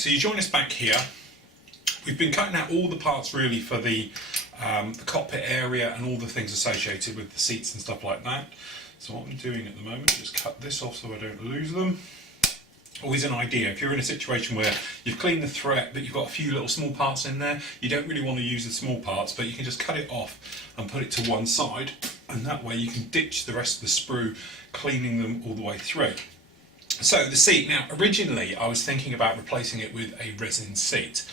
so you join us back here. We've been cutting out all the parts really for the cockpit area and all the things associated with the seats and stuff like that. So what I'm doing at the moment is cut this off so I don't lose them. Always an idea, if you're in a situation where you've cleaned the thread but you've got a few little small parts in there, you don't really want to use the small parts, but you can just cut it off and put it to one side, and that way you can ditch the rest of the sprue, cleaning them all the way through. So the seat, now originally I was thinking about replacing it with a resin seat.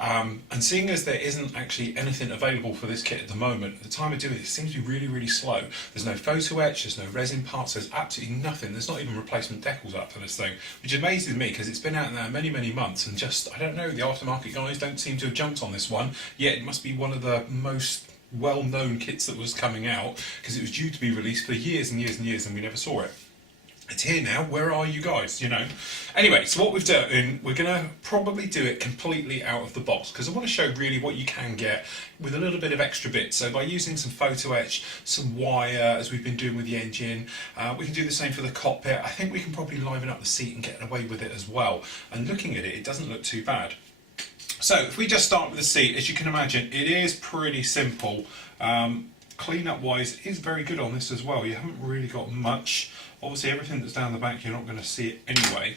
And seeing as there isn't actually anything available for this kit at the moment, at the time of doing it seems to be really, really slow. There's no photo etch, there's no resin parts, there's absolutely nothing. There's not even replacement decals up for this thing, which amazes me because it's been out there many, many months and just, I don't know, the aftermarket guys don't seem to have jumped on this one. Yet it must be one of the most well-known kits that was coming out because it was due to be released for years and years and years and we never saw it. It's here now, where are you guys, you know? Anyway, so what we've done, we're going to probably do it completely out of the box because I want to show really what you can get with a little bit of extra bits. So by using some photo etch, some wire, as we've been doing with the engine, we can do the same for the cockpit. I think we can probably liven up the seat and get away with it as well. And looking at it, it doesn't look too bad. So if we just start with the seat, as you can imagine, it is pretty simple. Clean-up wise, it is very good on this as well. You haven't really got much. Obviously everything that's down the back you're not going to see it anyway.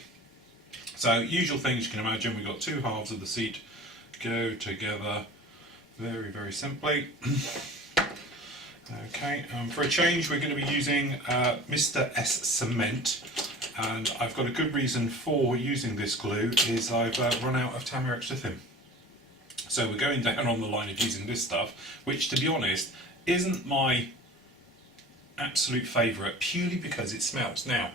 So usual things you can imagine, we've got two halves of the seat go together very, very simply. Okay, for a change we're going to be using Mr. S cement, and I've got a good reason for using this glue, is I've run out of Tamiya Extra Thin. So we're going down on the line of using this stuff, which to be honest isn't my absolute favourite, purely because it smells. Now,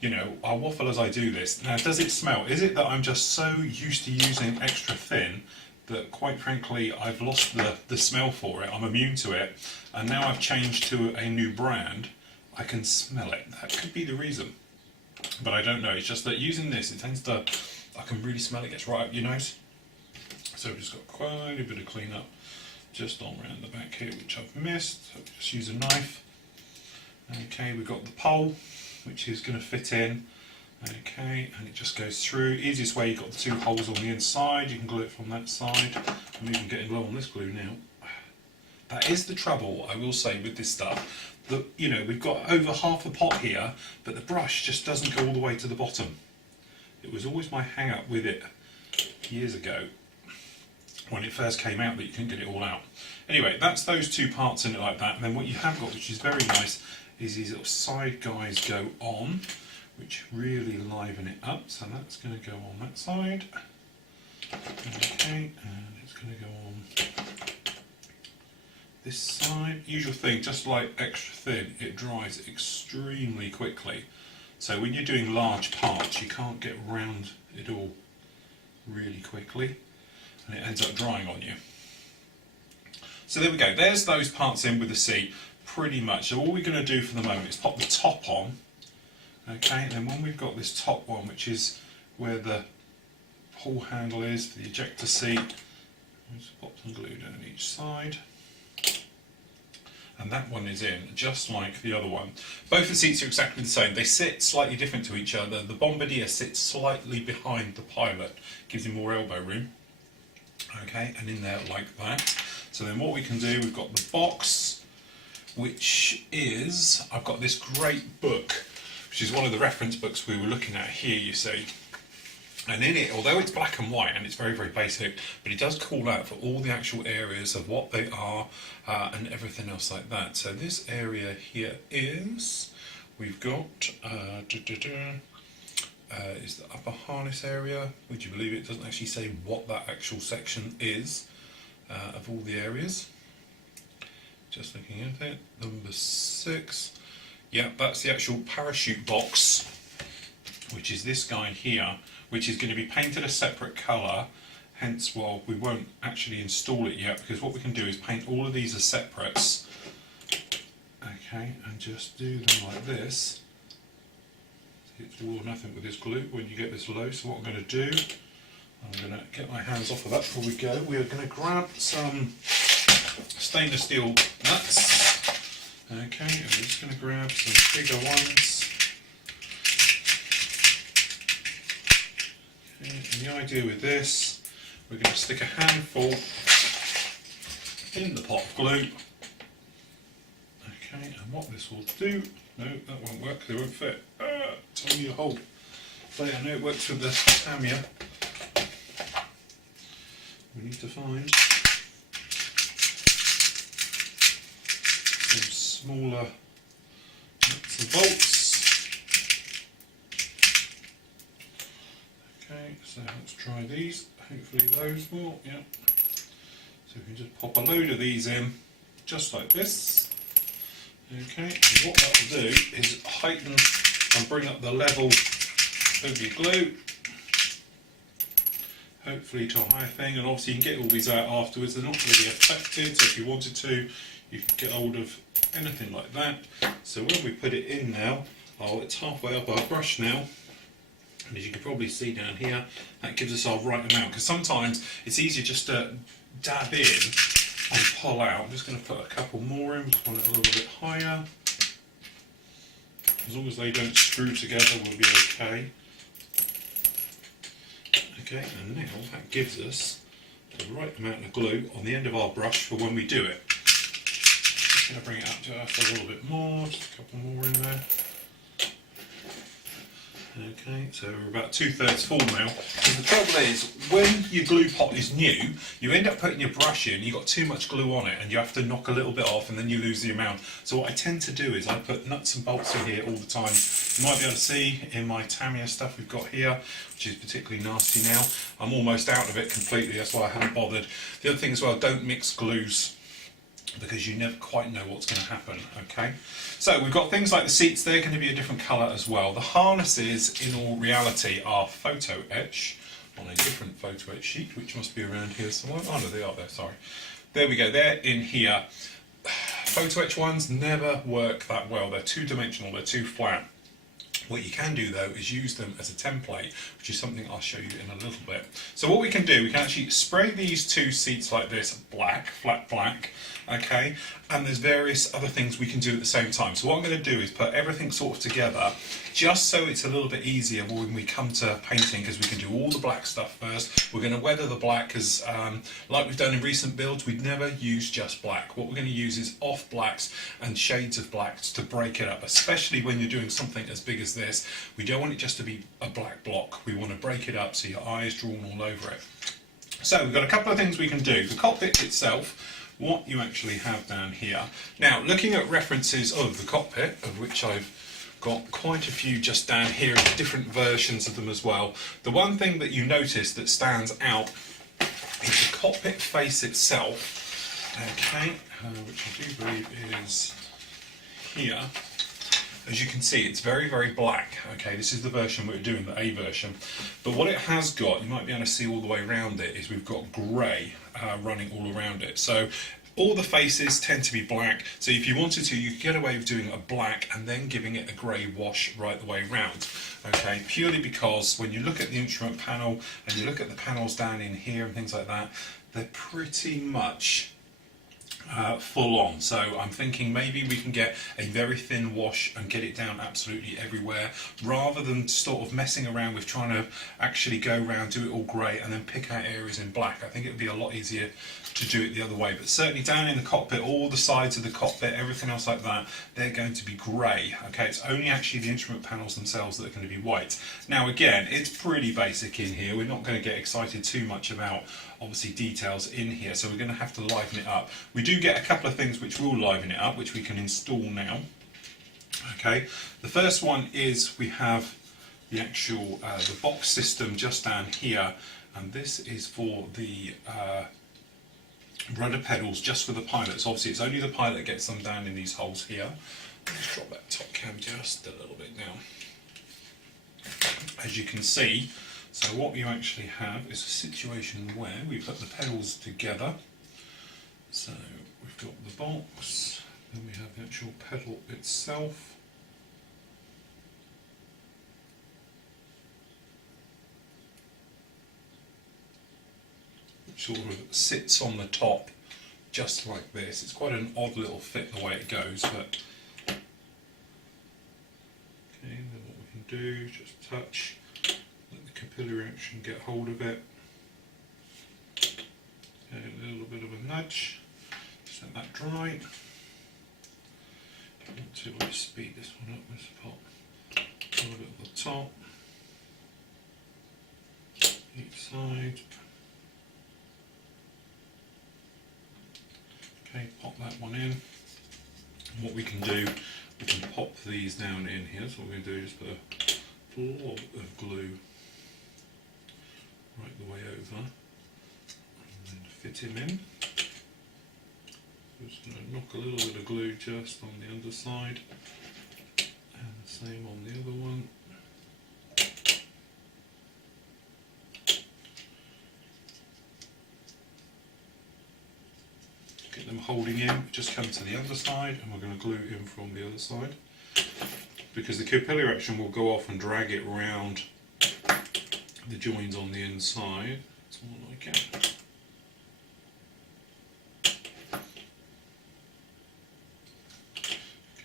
you know, I'll waffle as I do this. Now, does it smell? Is it that I'm just so used to using extra thin that quite frankly I've lost the smell for it, I'm immune to it, and now I've changed to a new brand, I can smell it. That could be the reason, but I don't know. It's just that using this, it tends to, I can really smell it, gets right up your nose. So we've just got quite a bit of clean up just on around the back here, which I've missed. So just use a knife. Okay, we've got the pole, which is going to fit in. Okay, and it just goes through. Easiest way, you've got the two holes on the inside. You can glue it from that side. I'm even getting low on this glue now. That is the trouble, I will say, with this stuff. That, you know, we've got over half the pot here, but the brush just doesn't go all the way to the bottom. It was always my hang up with it years ago, when it first came out, that you couldn't get it all out. Anyway, that's those two parts in it like that, and then what you have got, which is very nice, is these little side guys go on, which really liven it up. So that's going to go on that side. Okay, and it's going to go on this side. Usual thing, just like extra thin, it dries extremely quickly. So when you're doing large parts, you can't get around it all really quickly, and it ends up drying on you. So there we go, there's those parts in with the seat, pretty much. So all we're going to do for the moment is pop the top on, okay, and then when we've got this top one, which is where the pull handle is for the ejector seat, just pop some glue down each side, and that one is in, just like the other one. Both the seats are exactly the same, they sit slightly different to each other. The Bombardier sits slightly behind the Pilot, gives you more elbow room. Okay, and in there like that. So then what we can do, we've got the box, which is, I've got this great book, which is one of the reference books we were looking at here, you see. And in it, although it's black and white and it's very, very basic, but it does call out for all the actual areas of what they are and everything else like that. So this area here is, we've got, is the upper harness area. Would you believe it doesn't actually say what that actual section is of all the areas. Just looking at it, number 6. Yeah, that's the actual parachute box, which is this guy here, which is going to be painted a separate colour. Hence, well, we won't actually install it yet, because what we can do is paint all of these as separates. Okay, and just do them like this. It's all or nothing with this glue when you get this low. So what I'm going to do, I'm going to get my hands off of that before we go. We are going to grab some stainless steel nuts. Okay, and we're just going to grab some bigger ones. Okay, and the idea with this, we're going to stick a handful in the pot of glue. Okay, and what this will do, no, that won't work, they won't fit. Tell me to hold. So I know it works with the Tamiya. We need to find some smaller nuts and bolts. Okay, so let's try these. Hopefully those will, yeah. So we can just pop a load of these in, just like this. Okay, and what that will do is heighten and bring up the level of your glue, hopefully to a higher thing, and obviously you can get all these out afterwards, they're not really affected, so if you wanted to, you can get hold of anything like that. So when we put it in now, it's halfway up our brush now, and as you can probably see down here, that gives us our right amount, because sometimes it's easier just to dab in and pull out. I'm just going to put a couple more in, just want it a little bit higher. As long as they don't screw together, we'll be okay. Okay, and now that gives us the right amount of glue on the end of our brush for when we do it. Just going to bring it up just a little bit more, just a couple more in there. Okay, so we're about 2/3 full now. And the trouble is, when your glue pot is new, you end up putting your brush in, you've got too much glue on it, and you have to knock a little bit off, and then you lose the amount. So what I tend to do is I put nuts and bolts in here all the time. You might be able to see in my Tamiya stuff we've got here, which is particularly nasty now. I'm almost out of it completely, that's why I haven't bothered. The other thing as well, don't mix glues, because you never quite know what's going to happen. Okay, so we've got things like the seats, they're going to be a different colour as well. The harnesses in all reality are photo etch on a different photo etch sheet, which must be around here somewhere. Oh no, they are there, sorry. There we go, they're in here. Photo etch ones never work that well, they're two-dimensional, they're too flat. What you can do though is use them as a template, which is something I'll show you in a little bit. So what we can do, we can actually spray these two seats like this black, flat black, okay, and there's various other things we can do at the same time. So what I'm going to do is put everything sort of together, just so it's a little bit easier when we come to painting, because we can do all the black stuff first. We're going to weather the black, because like we've done in recent builds, we'd never use just black. What we're going to use is off blacks and shades of blacks to break it up, especially when you're doing something as big as this. We don't want it just to be a black block. We want to break it up so your eye is drawn all over it. So we've got a couple of things we can do. The cockpit itself, what you actually have down here. Now, looking at references of the cockpit, of which I've got quite a few just down here, different versions of them as well. The one thing that you notice that stands out is the cockpit face itself, okay, which I do believe is here. As you can see, it's very, very black. Okay, this is the version we're doing, the A version. But what it has got, you might be able to see all the way around it, is we've got grey running all around it. So all the faces tend to be black. So if you wanted to, you could get away with doing a black and then giving it a grey wash right the way around. Okay, purely because when you look at the instrument panel and you look at the panels down in here and things like that, they're pretty much full on. So I'm thinking maybe we can get a very thin wash and get it down absolutely everywhere, rather than sort of messing around with trying to actually go around, do it all grey and then pick out areas in black. I think it would be a lot easier to do it the other way. But certainly down in the cockpit, all the sides of the cockpit, everything else like that, they're going to be grey. Okay, it's only actually the instrument panels themselves that are going to be white. Now again, it's pretty basic in here. We're not going to get excited too much about obviously details in here, so we're going to have to liven it up. We do get a couple of things which will liven it up, which we can install now. Okay, the first one is we have the actual the box system just down here, and this is for the rudder pedals, just for the pilot. So obviously it's only the pilot that gets them down in these holes here. Let's drop that top cam just a little bit down. As you can see, so what you actually have is a situation where we put the pedals together. So we've got the box, then we have the actual pedal itself. Which sort of sits on the top just like this. It's quite an odd little fit the way it goes, but okay, then what we can do, just touch, let the capillary action get hold of it. Okay, a little bit of a nudge, just let that dry. I want to speed this one up with the pot. A little bit at the top, each side. Okay, pop that one in. And what we can do, we can pop these down in here. So what we're going to do is put a blob of glue right the way over and then fit him in. So just going to knock a little bit of glue just on the underside and the same on the other one. Get them holding in, just come to the underside and we're going to glue in from the other side because the capillary action will go off and drag it round the joins on the inside. That's all I can.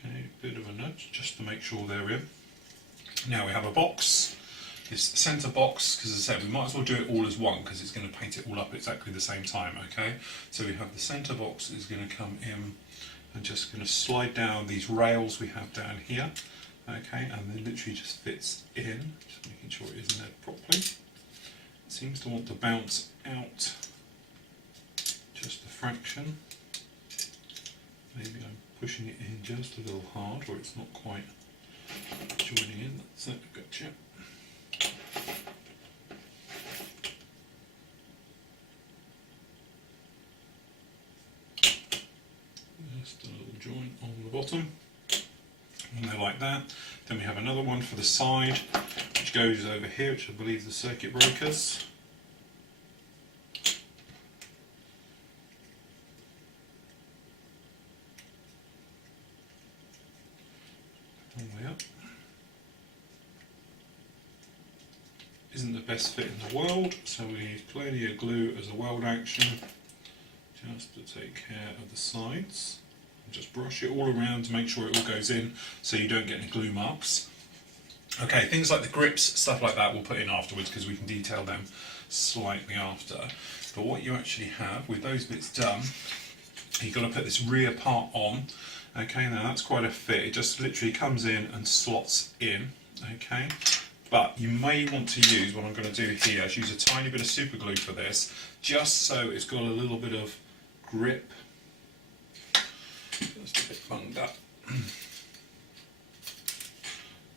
Okay, bit of a nudge just to make sure they're in. Now we have a box. It's the centre box, because as I said, we might as well do it all as one because it's going to paint it all up exactly the same time, okay? So we have the centre box is going to come in and just going to slide down these rails we have down here, okay? And then literally just fits in, just making sure it is in there properly. It seems to want to bounce out just a fraction. Maybe I'm pushing it in just a little hard or it's not quite joining in. That's it, gotcha. Just a little joint on the bottom, and they're like that. Then we have another one for the side, which goes over here, which I believe is the circuit breakers. All the way up. Isn't the best fit in the world, so we need plenty of glue as a weld action, just to take care of the sides. Just brush it all around to make sure it all goes in so you don't get any glue marks. Okay, things like the grips, stuff like that we'll put in afterwards because we can detail them slightly after. But what you actually have with those bits done, you've got to put this rear part on. Okay, now that's quite a fit. It just literally comes in and slots in. Okay, but you may want to use, what I'm going to do here is use a tiny bit of super glue for this, just so it's got a little bit of grip. Just a bit bunged up.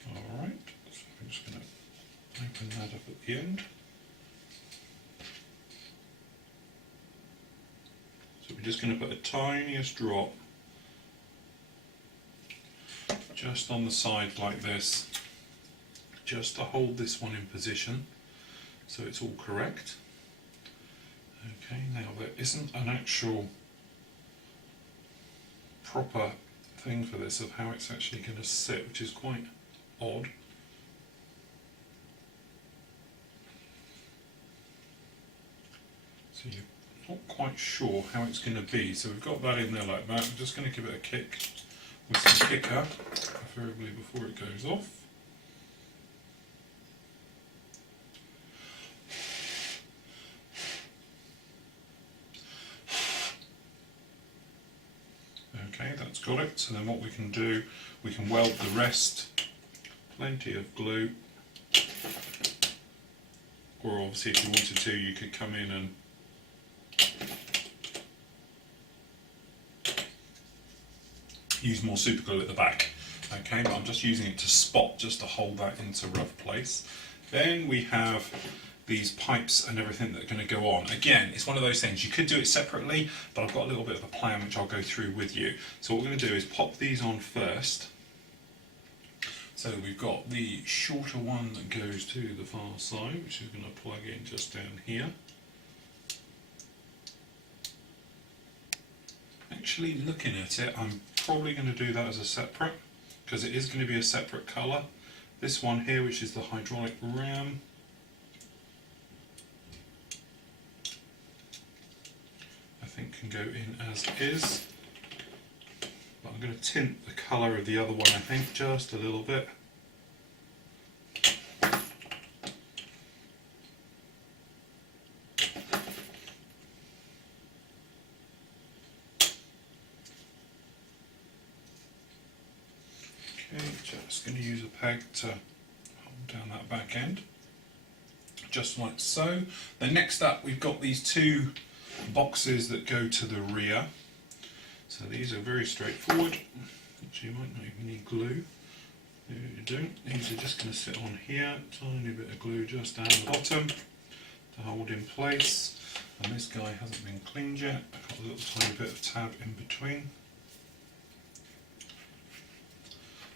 Alright, so I'm just going to open that up at the end. So we're just going to put the tiniest drop just on the side like this, just to hold this one in position so it's all correct. Okay, now there isn't an actual proper thing for this of how it's actually going to sit, which is quite odd. So you're not quite sure how it's going to be, so we've got that in there like that. I'm just going to give it a kick with some kicker, preferably before it goes off. Okay, that's got it. So then what we can do, we can weld the rest, plenty of glue, or obviously if you wanted to you could come in and use more super glue at the back. Okay, but I'm just using it to spot, just to hold that into rough place. Then we have these pipes and everything that are going to go on. Again, it's one of those things, you could do it separately, but I've got a little bit of a plan which I'll go through with you. So what we're going to do is pop these on first. So we've got the shorter one that goes to the far side, which is going to plug in just down here. Actually looking at it, I'm probably going to do that as a separate, because it is going to be a separate colour. This one here, which is the hydraulic ram, I think can go in as is, but I'm going to tint the colour of the other one, I think, just a little bit. peg to hold down that back end, just like so. Then next up we've got these two boxes that go to the rear. So these are very straightforward. Actually, you might not even need glue. You don't. These are just going to sit on here. Tiny bit of glue just down the bottom to hold in place. And this guy hasn't been cleaned yet. I've got a little tiny bit of tab in between.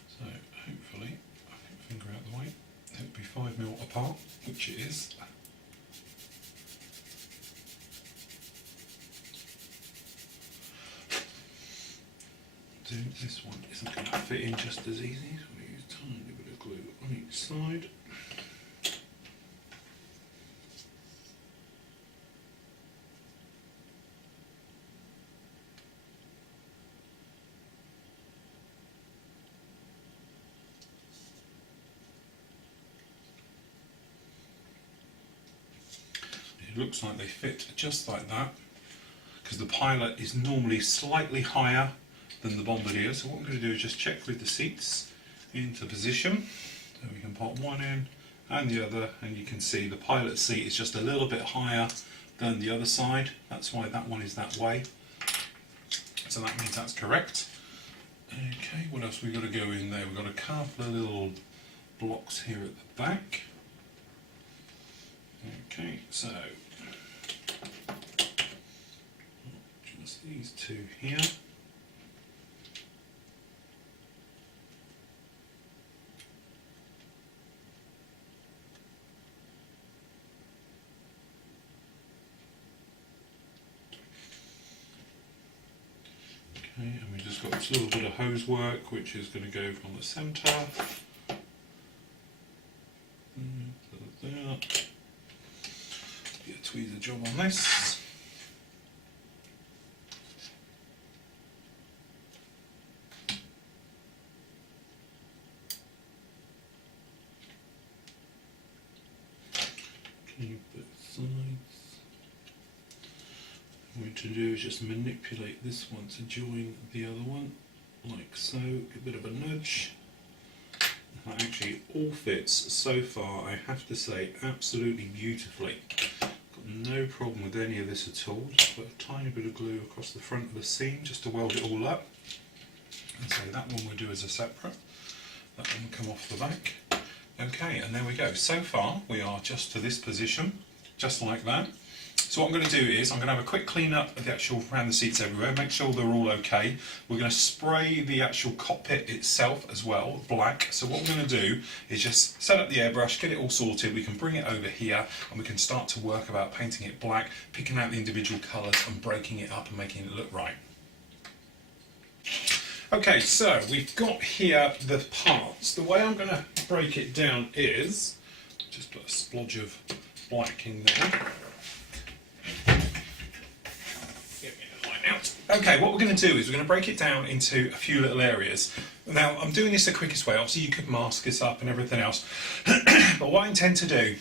So hopefully, I get my finger out of the way, it'll be 5mm apart, which it is. This one isn't going to fit in just as easy, so we use a tiny bit of glue on each side. It looks like they fit just like that, because the pilot is normally slightly higher than the Bombardier. So what I'm going to do is just check with the seats into position. So we can pop one in and the other, and you can see the pilot seat is just a little bit higher than the other side. That's why that one is that way. So that means that's correct. Okay, what else we've got to go in there? We've got a couple of little blocks here at the back. Okay, so just these two here. Okay, and we've just got this little bit of hose work which is going to go from the centre. There. Get a tweezer job on this. Okay, both sides. What we're going to do is just manipulate this one to join the other one, like so. A bit of a nudge. That actually all fits so far, I have to say, absolutely beautifully. Got no problem with any of this at all. Just put a tiny bit of glue across the front of the seam just to weld it all up. And so that one we'll do as a separate. That one will come off the back. Okay, and there we go. So far we are just to this position, just like that. So what I'm going to do is I'm going to have a quick clean up of the actual around the seats everywhere, make sure they're all okay. We're going to spray the actual cockpit itself as well, black. So what we're going to do is just set up the airbrush, get it all sorted, we can bring it over here and we can start to work about painting it black, picking out the individual colours and breaking it up and making it look right. Okay, so we've got here the parts. The way I'm going to break it down is, just put a splodge of black in there. Okay, what we're going to do is we're going to break it down into a few little areas. Now, I'm doing this the quickest way. Obviously, you could mask this up and everything else. But what I intend to do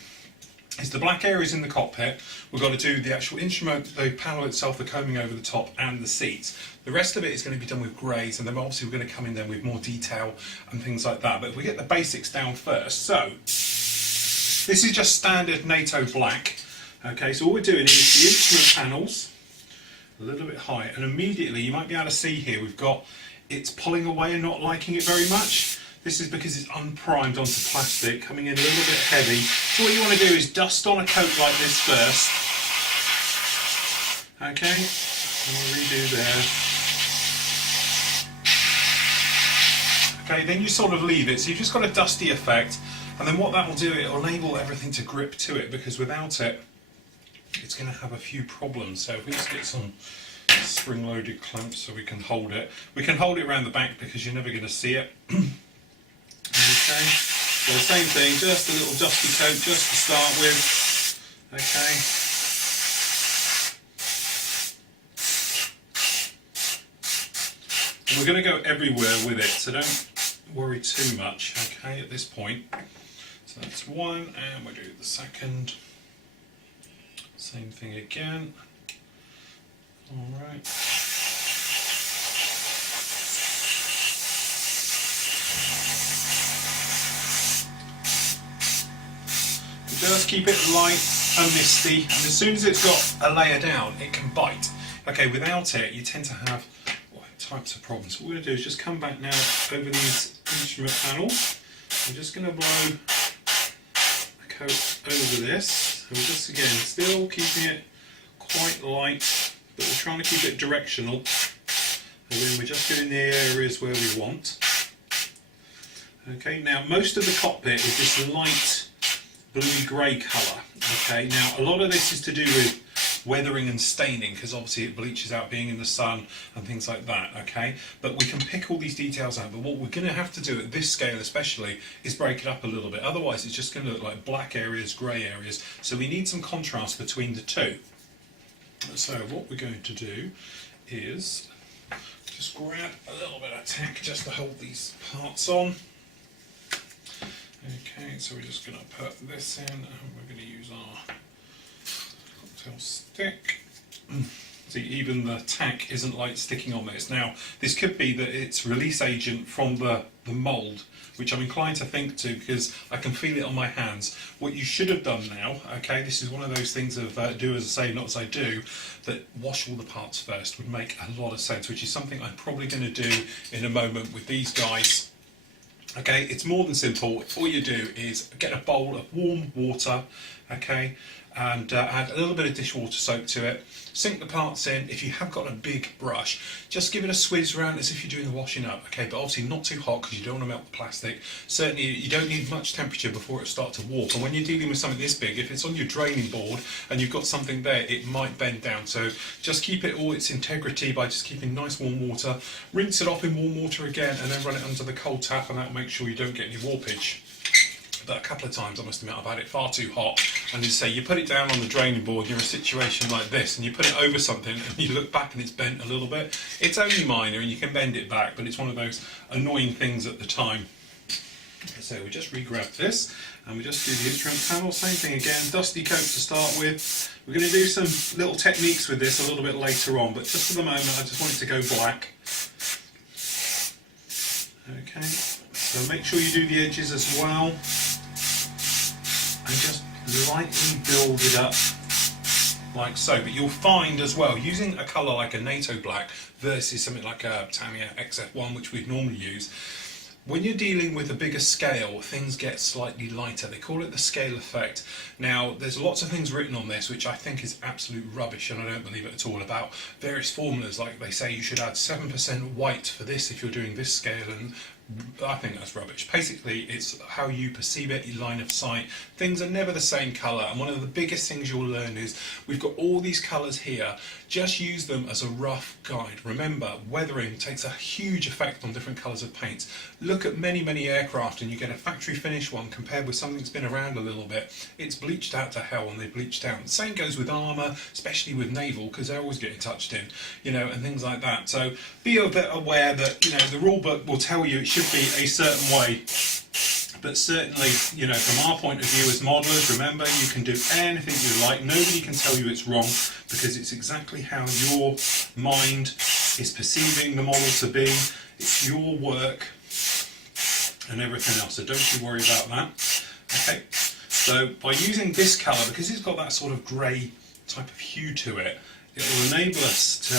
is the black areas in the cockpit, we've got to do the actual instrument, the panel itself, the combing over the top, and the seats. The rest of it is going to be done with greys, and then obviously we're going to come in then with more detail and things like that. But if we get the basics down first, so this is just standard NATO black. Okay, so all we're doing is the instrument panels, a little bit high, and immediately you might be able to see here we've got it's pulling away and not liking it very much. This is because it's unprimed onto plastic, coming in a little bit heavy. So what you want to do is dust on a coat like this first. Okay, and we'll redo there. Okay, then you sort of leave it, so you've just got a dusty effect, and then what that will do, it will enable everything to grip to it, because without it, it's going to have a few problems. So if we just get some spring-loaded clamps so we can hold it. We can hold it around the back because you're never going to see it. Okay, so the same thing, just a little dusty coat just to start with. Okay. And we're going to go everywhere with it, so don't worry too much, okay, at this point. So that's one, and we'll do the second. Same thing again. Alright. keep it light and misty, and as soon as it's got a layer down, it can bite. Okay, without it, you tend to have types of problems. What we're going to do is just come back now over these instrument panels. I'm just going to blow a coat over this, and we're just again still keeping it quite light, but we're trying to keep it directional, and then we're just getting the areas where we want. Okay, now most of the cockpit is this light bluey grey colour. Okay, now a lot of this is to do with weathering and staining, because obviously it bleaches out being in the sun and things like that. Okay, but we can pick all these details out, but what we're going to have to do at this scale especially is break it up a little bit, otherwise it's just going to look like black areas, grey areas, so we need some contrast between the two. So what we're going to do is just grab a little bit of tack just to hold these parts on. Okay, so we're just going to put this in, and we're going to use our cocktail stick. See, even the tack isn't like sticking on this. Now, this could be that it's release agent from the mould, which I'm inclined to think to, because I can feel it on my hands. What you should have done now, okay, this is one of those things of do as I say, not as I do, that wash all the parts first would make a lot of sense, which is something I'm probably going to do in a moment with these guys. Okay, it's more than simple. All you do is get a bowl of warm water, okay, and add a little bit of dishwater soak to it. Sink the parts in. If you have got a big brush, just give it a swizz around as if you're doing the washing up, okay, but obviously not too hot because you don't want to melt the plastic. Certainly you don't need much temperature before it starts to warp, and when you're dealing with something this big, if it's on your draining board and you've got something there, it might bend down. So just keep it all its integrity by just keeping nice warm water. Rinse it off in warm water again, and then run it under the cold tap, and that'll make sure you don't get any warpage. But a couple of times, I must admit, I've had it far too hot, and you say you put it down on the draining board, you're in a situation like this, and you put it over something and you look back and it's bent a little bit. It's only minor and you can bend it back, but it's one of those annoying things at the time. So we just re-grab this and we just do the instrument panel, same thing again, dusty coat to start with. We're going to do some little techniques with this a little bit later on, but just for the moment I just want it to go black. Okay, so make sure you do the edges as well. And just lightly build it up like so. But you'll find as well, using a colour like a NATO black versus something like a Tamiya XF1, which we'd normally use, when you're dealing with a bigger scale, things get slightly lighter. They call it the scale effect. Now, there's lots of things written on this which I think is absolute rubbish, and I don't believe it at all, about various formulas, like they say you should add 7% white for this if you're doing this scale, and I think that's rubbish. Basically, it's how you perceive it, your line of sight. Things are never the same colour, and one of the biggest things you'll learn is we've got all these colours here. Just use them as a rough guide. Remember, weathering takes a huge effect on different colours of paints. Look at many, many aircraft and you get a factory finish one compared with something that's been around a little bit. It's bleached out to hell and they bleached down. The same goes with armour, especially with naval, because they're always getting touched in, you know, and things like that. So be a bit aware that, you know, the rule book will tell you it should be a certain way. But certainly, you know, from our point of view as modelers, remember, you can do anything you like. Nobody can tell you it's wrong, because it's exactly how your mind is perceiving the model to be. It's your work and everything else, so don't you worry about that. Okay, so by using this colour, because it's got that sort of grey type of hue to it, it will enable us to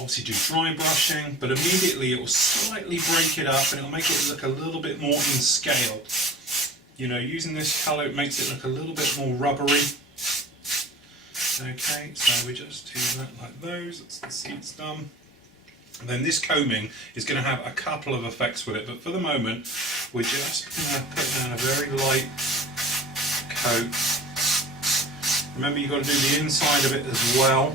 obviously do dry brushing, but immediately it will slightly break it up and it will make it look a little bit more in scale. You know, using this colour, it makes it look a little bit more rubbery. Okay, so we just do that like those, that's the seats done. And then this combing is going to have a couple of effects with it, but for the moment we're just going to put down a very light coat. Remember, you've got to do the inside of it as well.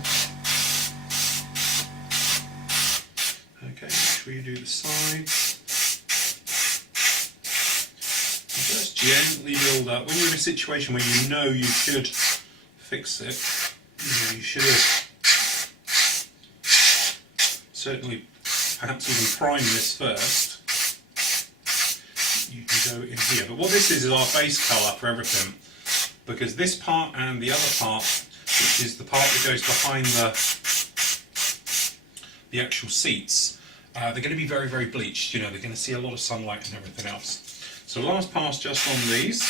Okay, make sure you do the sides. And just gently build up. When you're in a situation where you know you should fix it, you know, you should have certainly perhaps even prime this first. You can go in here. But what this is our base colour for everything. Because this part and the other part, which is the part that goes behind the actual seats, they're going to be very, very bleached. You know, they're going to see a lot of sunlight and everything else. So last pass just on these.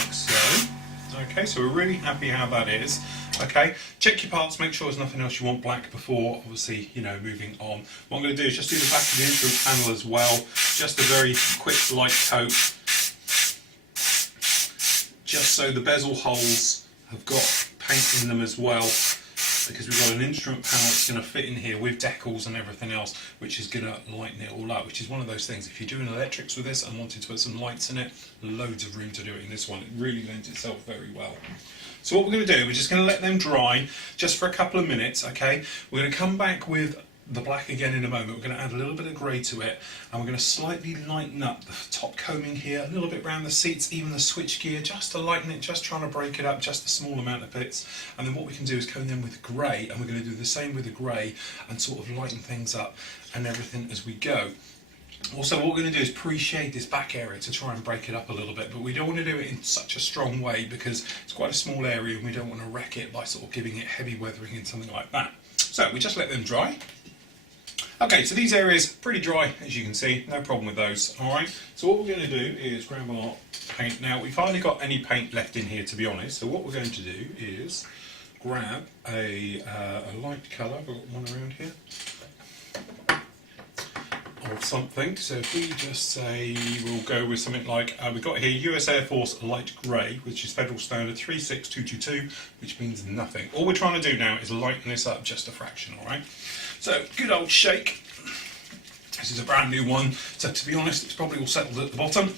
like so. Okay, so we're really happy how that is. Okay, check your parts, make sure there's nothing else you want black before, obviously, you know, moving on. What I'm going to do is just do the back of the instrument panel as well, just a very quick light coat, just so the bezel holes have got paint in them as well, because we've got an instrument panel that's going to fit in here with decals and everything else, which is going to lighten it all up, which is one of those things, if you're doing electrics with this and wanting to put some lights in it, loads of room to do it in this one. It really lends itself very well. So what we're going to do, we're just going to let them dry just for a couple of minutes, okay? We're going to come back with the black again in a moment. We're going to add a little bit of grey to it, and we're going to slightly lighten up the top coaming here, a little bit around the seats, even the switch gear, just to lighten it, just trying to break it up, just a small amount of bits. And then what we can do is comb them with grey, and we're going to do the same with the grey and sort of lighten things up and everything as we go. Also, what we're going to do is pre-shade this back area to try and break it up a little bit, but we don't want to do it in such a strong way because it's quite a small area and we don't want to wreck it by sort of giving it heavy weathering and something like that. So we just let them dry. Okay, so these areas pretty dry, as you can see, no problem with those. Alright, so what we're going to do is grab our paint. Now, we've hardly got any paint left in here, to be honest, so what we're going to do is grab a light colour. I've got one around here of something, so if we just say we'll go with something like we've got here US Air Force light grey, which is Federal Standard 36222, which means nothing. All we're trying to do now is lighten this up just a fraction. Alright, so good old shake. This is a brand new one, so to be honest it's probably all settled at the bottom.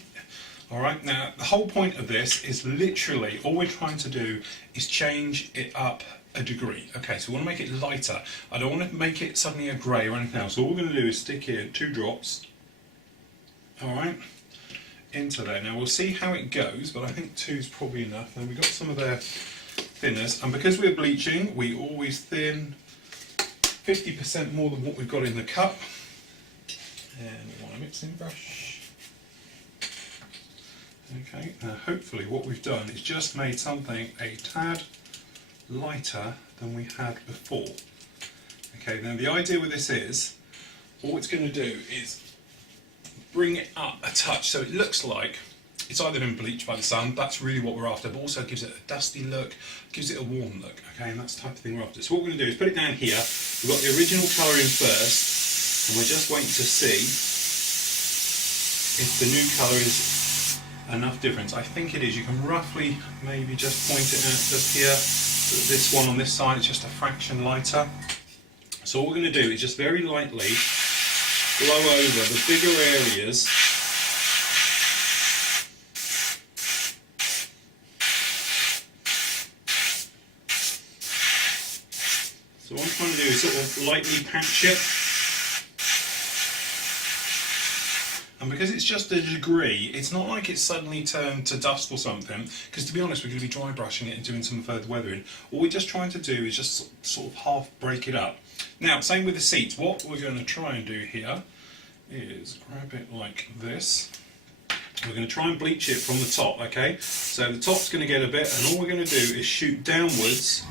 Alright, now the whole point of this is literally all we're trying to do is change it up a degree. Okay, so we want to make it lighter. I don't want to make it suddenly a grey or anything else. So all we're going to do is stick here 2 drops, alright, into there. Now we'll see how it goes, but I think 2 is probably enough. Then we've got some of their thinners, and because we're bleaching, we always thin 50% more than what we've got in the cup. And we want a mixing brush. Okay, now hopefully what we've done is just made something a tad lighter than we had before. Okay, now the idea with this is, all it's going to do is bring it up a touch so it looks like it's either been bleached by the sun, that's really what we're after, but also gives it a dusty look, gives it a warm look, okay, and that's the type of thing we're after. So what we're going to do is put it down here. We've got the original colour in first, and we're just waiting to see if the new colour is enough difference. I think it is. You can roughly maybe just point it out just here. This one on this side is just a fraction lighter. So what we're going to do is just very lightly blow over the bigger areas . So what I'm trying to do is sort of lightly patch it. And because it's just a degree, it's not like it's suddenly turned to dust or something, because to be honest, we're going to be dry brushing it and doing some further weathering. All we're just trying to do is just sort of half break it up. Now, same with the seats. What we're going to try and do here is grab it like this. We're going to try and bleach it from the top, okay? So the top's going to get a bit, and all we're going to do is shoot downwards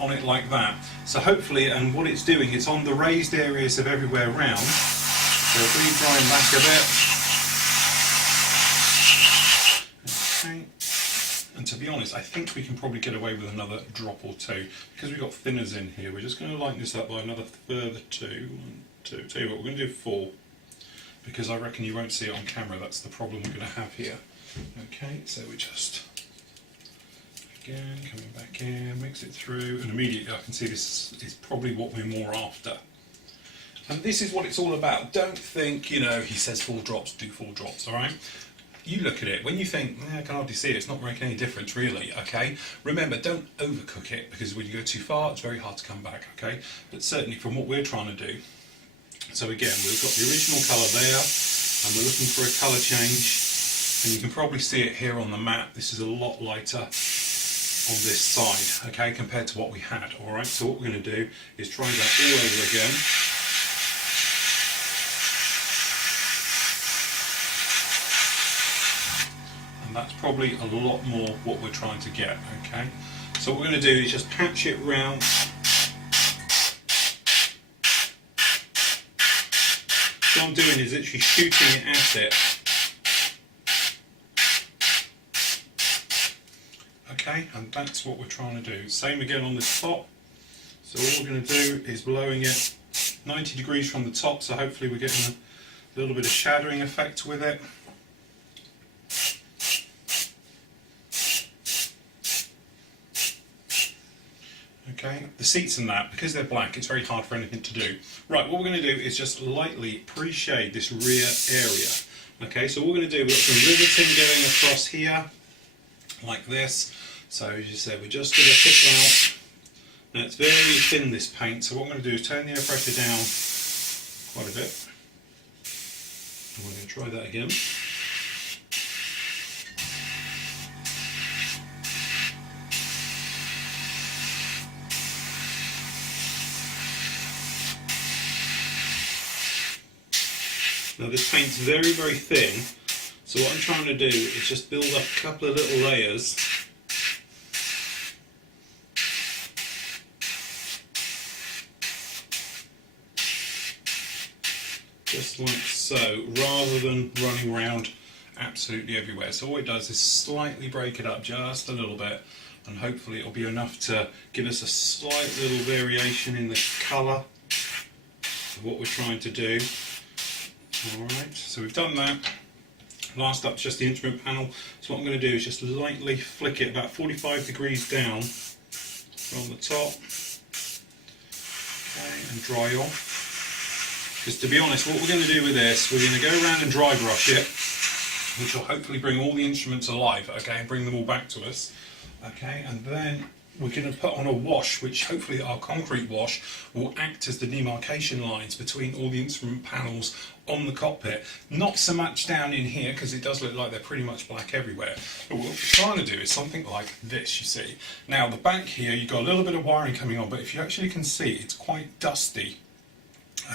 on it like that. So hopefully, and what it's doing, it's on the raised areas of everywhere around. So if we dry them back a bit, okay, and to be honest, I think we can probably get away with another drop or 2 because we've got thinners in here. We're just going to lighten this up by another further 2. 1, 2. Tell you what, we're going to do 4 because I reckon you won't see it on camera. That's the problem we're going to have here. Okay, so we just again coming back in, mix it through, and immediately I can see this is probably what we're more after. And this is what it's all about. Don't think, you know, he says 4 drops, do 4 drops, alright? You look at it, when you think, I can hardly see it, it's not making any difference really, okay? Remember, don't overcook it, because when you go too far, it's very hard to come back, okay? But certainly from what we're trying to do, so again, we've got the original colour there, and we're looking for a colour change, and you can probably see it here on the map. This is a lot lighter on this side, okay, compared to what we had, alright? So what we're going to do is try that all over again. That's probably a lot more what we're trying to get, okay? So what we're going to do is just patch it round. So what I'm doing is literally shooting it at it. Okay, and that's what we're trying to do. Same again on this top. So all we're going to do is blowing it 90 degrees from the top, so hopefully we're getting a little bit of shadowing effect with it. Okay, the seats and that, because they're black, it's very hard for anything to do. Right, what we're going to do is just lightly pre-shade this rear area. Okay, so what we're going to do, we've got some riveting going across here, like this. So as you said, we're just going to pick out. Now it's very thin, this paint, so what I'm going to do is turn the air pressure down quite a bit. And we're going to try that again. Now this paint's very, very thin, so what I'm trying to do is just build up a couple of little layers. Just like so, rather than running around absolutely everywhere. So all it does is slightly break it up just a little bit, and hopefully it'll be enough to give us a slight little variation in the colour of what we're trying to do. Alright, so we've done that. Last up's just the instrument panel. So what I'm going to do is just lightly flick it about 45 degrees down from the top. Okay, and dry off. Because to be honest, what we're going to do with this, we're going to go around and dry brush it, which will hopefully bring all the instruments alive, okay, and bring them all back to us. Okay, and then we're going to put on a wash, which hopefully our concrete wash will act as the demarcation lines between all the instrument panels on the cockpit. Not so much down in here, because it does look like they're pretty much black everywhere. But what we're trying to do is something like this, you see. Now the back here, you've got a little bit of wiring coming on, but if you actually can see, it's quite dusty.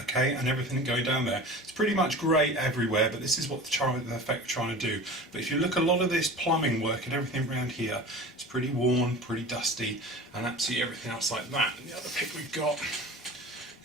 Okay, and everything going down there. It's pretty much grey everywhere, but this is what the effect we're trying to do. But if you look, a lot of this plumbing work and everything around here, it's pretty worn, pretty dusty, and absolutely everything else like that. And the other pic we've got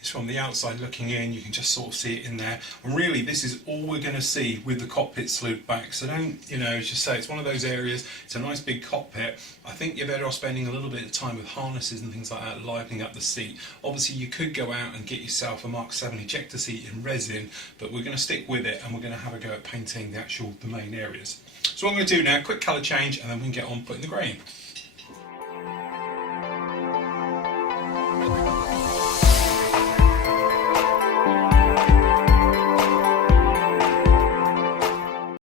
is from the outside looking in. You can just sort of see it in there. And really, this is all we're going to see with the cockpit slewed back. So don't, as you say, it's one of those areas. It's a nice big cockpit. I think you're better off spending a little bit of time with harnesses and things like that, livening up the seat. Obviously, you could go out and get yourself a Mark 7 ejector seat in resin, but we're going to stick with it and we're going to have a go at painting the main areas. So what I'm going to do now, quick colour change, and then we can get on putting the grey in.